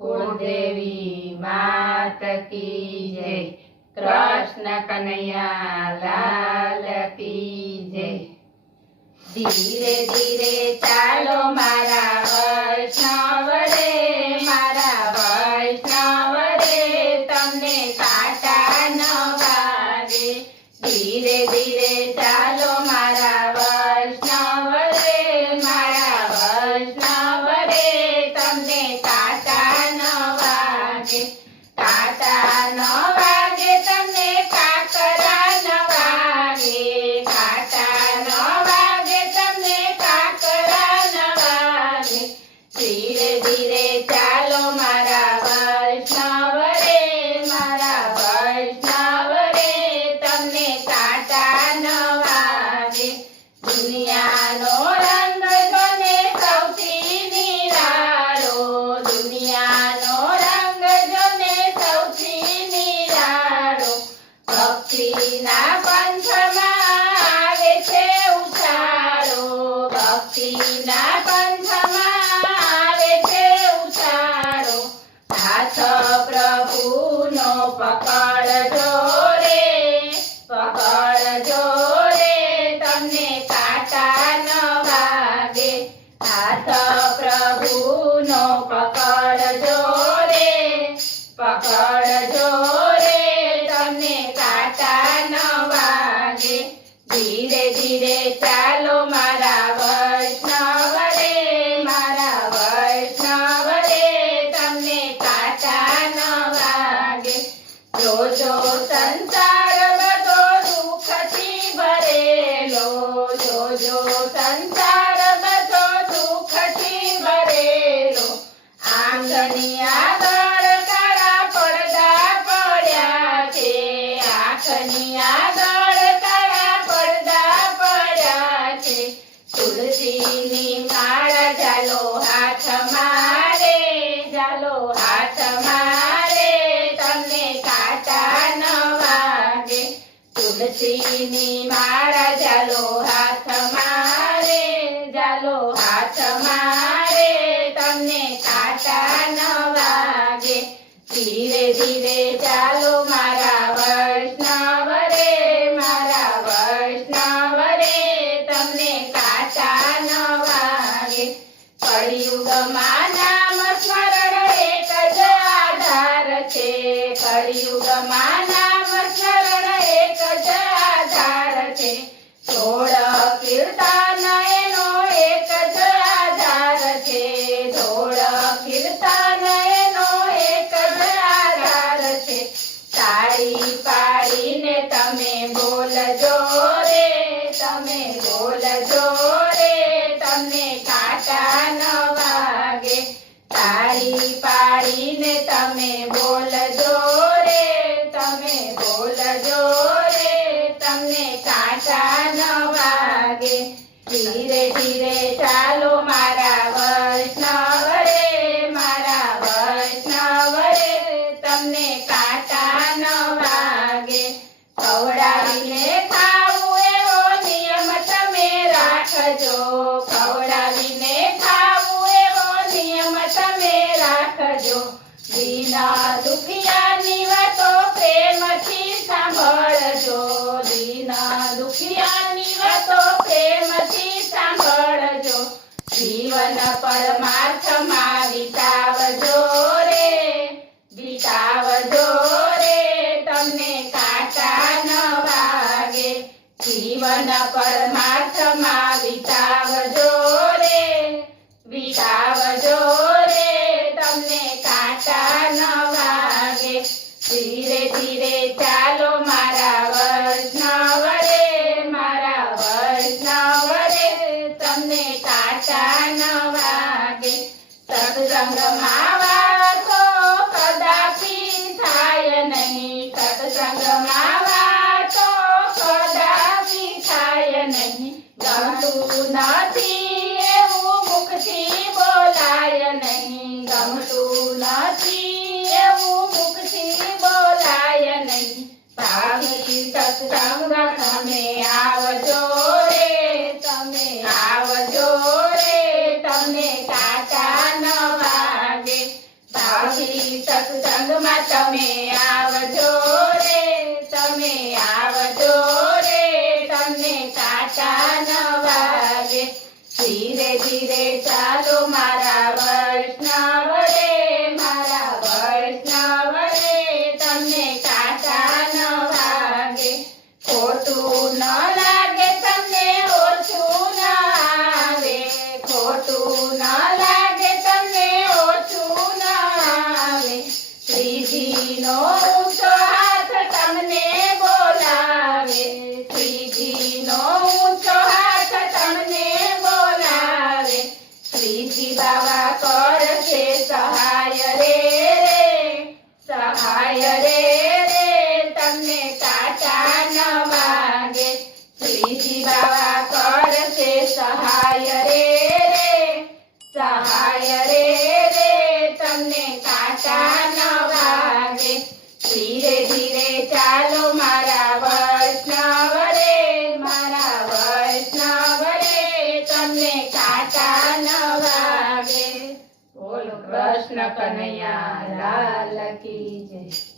कुलदेवी मात की जय। कृष्ण कन्हैया लाल की जय। धीरे धीरे चालो मारा वैष्णव रे, मारा वैष्णव रे, तमने काटा न वागे। धीरे धीरे चालो मारा वैष्णव रे, मारा वैष्णव रे, तमने काटा न वागे। काटा न वागे तमने काकरा न वागे। काटा न वागे तमने काकरा न वागे। धीरे धीरे चालो मारा वैष्णव रे, मारा वैष्णव रे, तमने काटा न वागे। दुनियानो रंग जोने सौथी निराळो, दुनियानो रंग जोने सौथी निराळो। भक्तिना पंथमा आवे छे उछाळो, भक्तिना पंथमा आवे छे उछाळो। हाथ प्रभुनो पकड़जो रे, पकड़जो रे, तमने काटा न वागे। हाथ प्रभुनो पकड़जो रे, पकड़जो रे, तमने काटा न वागे। धीरे धीरे चालो मारा वैष्णव रे, मारा वैष्णव रे, तमने काटा न वागे। जो जो संसार बधो दुखथी भरेलो, जो जो संसार बधो दुखथी भरेलो। आंखनी આગળ કાળા પડદા પડ્યા છે, આંખની આગળ કાળા પડદા પડ્યા છે। તુલસીની માળા ઝાલો હાથ મારે, ઝાલો હાથ મારે, તમને કાટા ન વાગે। તુલસીની માળા ઝાલો હાથ મારે, ઝાલો હાથ મારે, તમને કાટા ન વાગે। ધીરે ધીરે ચાલો મારા વૈષ્ણવ રે, મારા વૈષ્ણવ રે, તમને કાટા ન વાગે। કળિયુગમાં નામ સ્મરણ એક જ આધાર છે, કળિયુગમાં નામ સ્મરણ એક જ આધાર છે। 16 કીર્તન એનો એક જ આધાર છે, 16 કીર્તન એનો એક જ આધાર છે। તાળી પાડીને તમે બોલજો રે, તમે બોલજો રે, તમને કાટા ન વાગે। તાળી પાડીને તમે બોલજો રે, તમે બોલજો રે, તમને કાટા ન વાગે। ધીરે ધીરે ચાલો મારા વૈષ્ણવ રે, મારા વૈષ્ણવ રે, તમને કાટા ન વાગે। ખવડાવીને ખાવું એવો નિયમ તમે રાખજો, ખવડાવીને ખાવું એવો નિયમ તમે રાખજો। દીન દુખિયાની વાતો પ્રેમથી સાંભળજો, દીન દુખિયાની વાતો પ્રેમથી સાંભળજો। જીવન પરમાર્થમાં વિતાવજો રે, વિતાવજો રે, તમને કાટા ન વાગે। જીવન પરમાર્થમાં વિતાવજો રે, વિતાવજો રે, તમને કાટા ન વાગે। ધીરે ધીરે ચાલો મારા વૈષ્ણવ રે, મારા વૈષ્ણવ રે, તમને કાટા ન વાગે। સત્સંગમાં વાતો કદાપી થાય નહીં, સત્સંગમાં વાતો કદાપી થાય નહીં। ગમતું નથી એવું મુખથી બોલાય નહીં, ગમતું નથી એવું મુખથી બોલાય નહીં। ભાવી સત્સંગ તમે આવજો રે, તમે આવજો રે, તમને કાટા ન વાગે। સત્સંગમાં તમે આવજો રે, તમે આવજો રે, તમને કાંટા ન વાગે. ધીરે ધીરે ચાલો મારા વૈષ્ણવ રે, મારા વૈષ્ણવ રે, તમને કાંટા ન વાગે. ખોટું ન લાગે તમને ઓછું ન આવે, ખોટું ન લાગે તમને ઓછું ન આવે. શ્રીજીનો ઊંચો હાથ તમને બોલાવે, શ્રીજીનો ઊંચો હાથ તમને બોલાવે. શ્રીજી બાવા કરશે સહાય રે, સહાય રે, તમને કાંટા ન વાગે. શ્રીજી બાવા કરશે સહાય રે, સહાય રે, તમને કાંટા ન વાગે. ધીરે ધીરે ચાલો મારા વૈષ્ણવ રે, મારા વૈષ્ણવ રે, તમને કાંટા ન વાગે. બોલો કૃષ્ણ કનૈયા લાલ કી જય.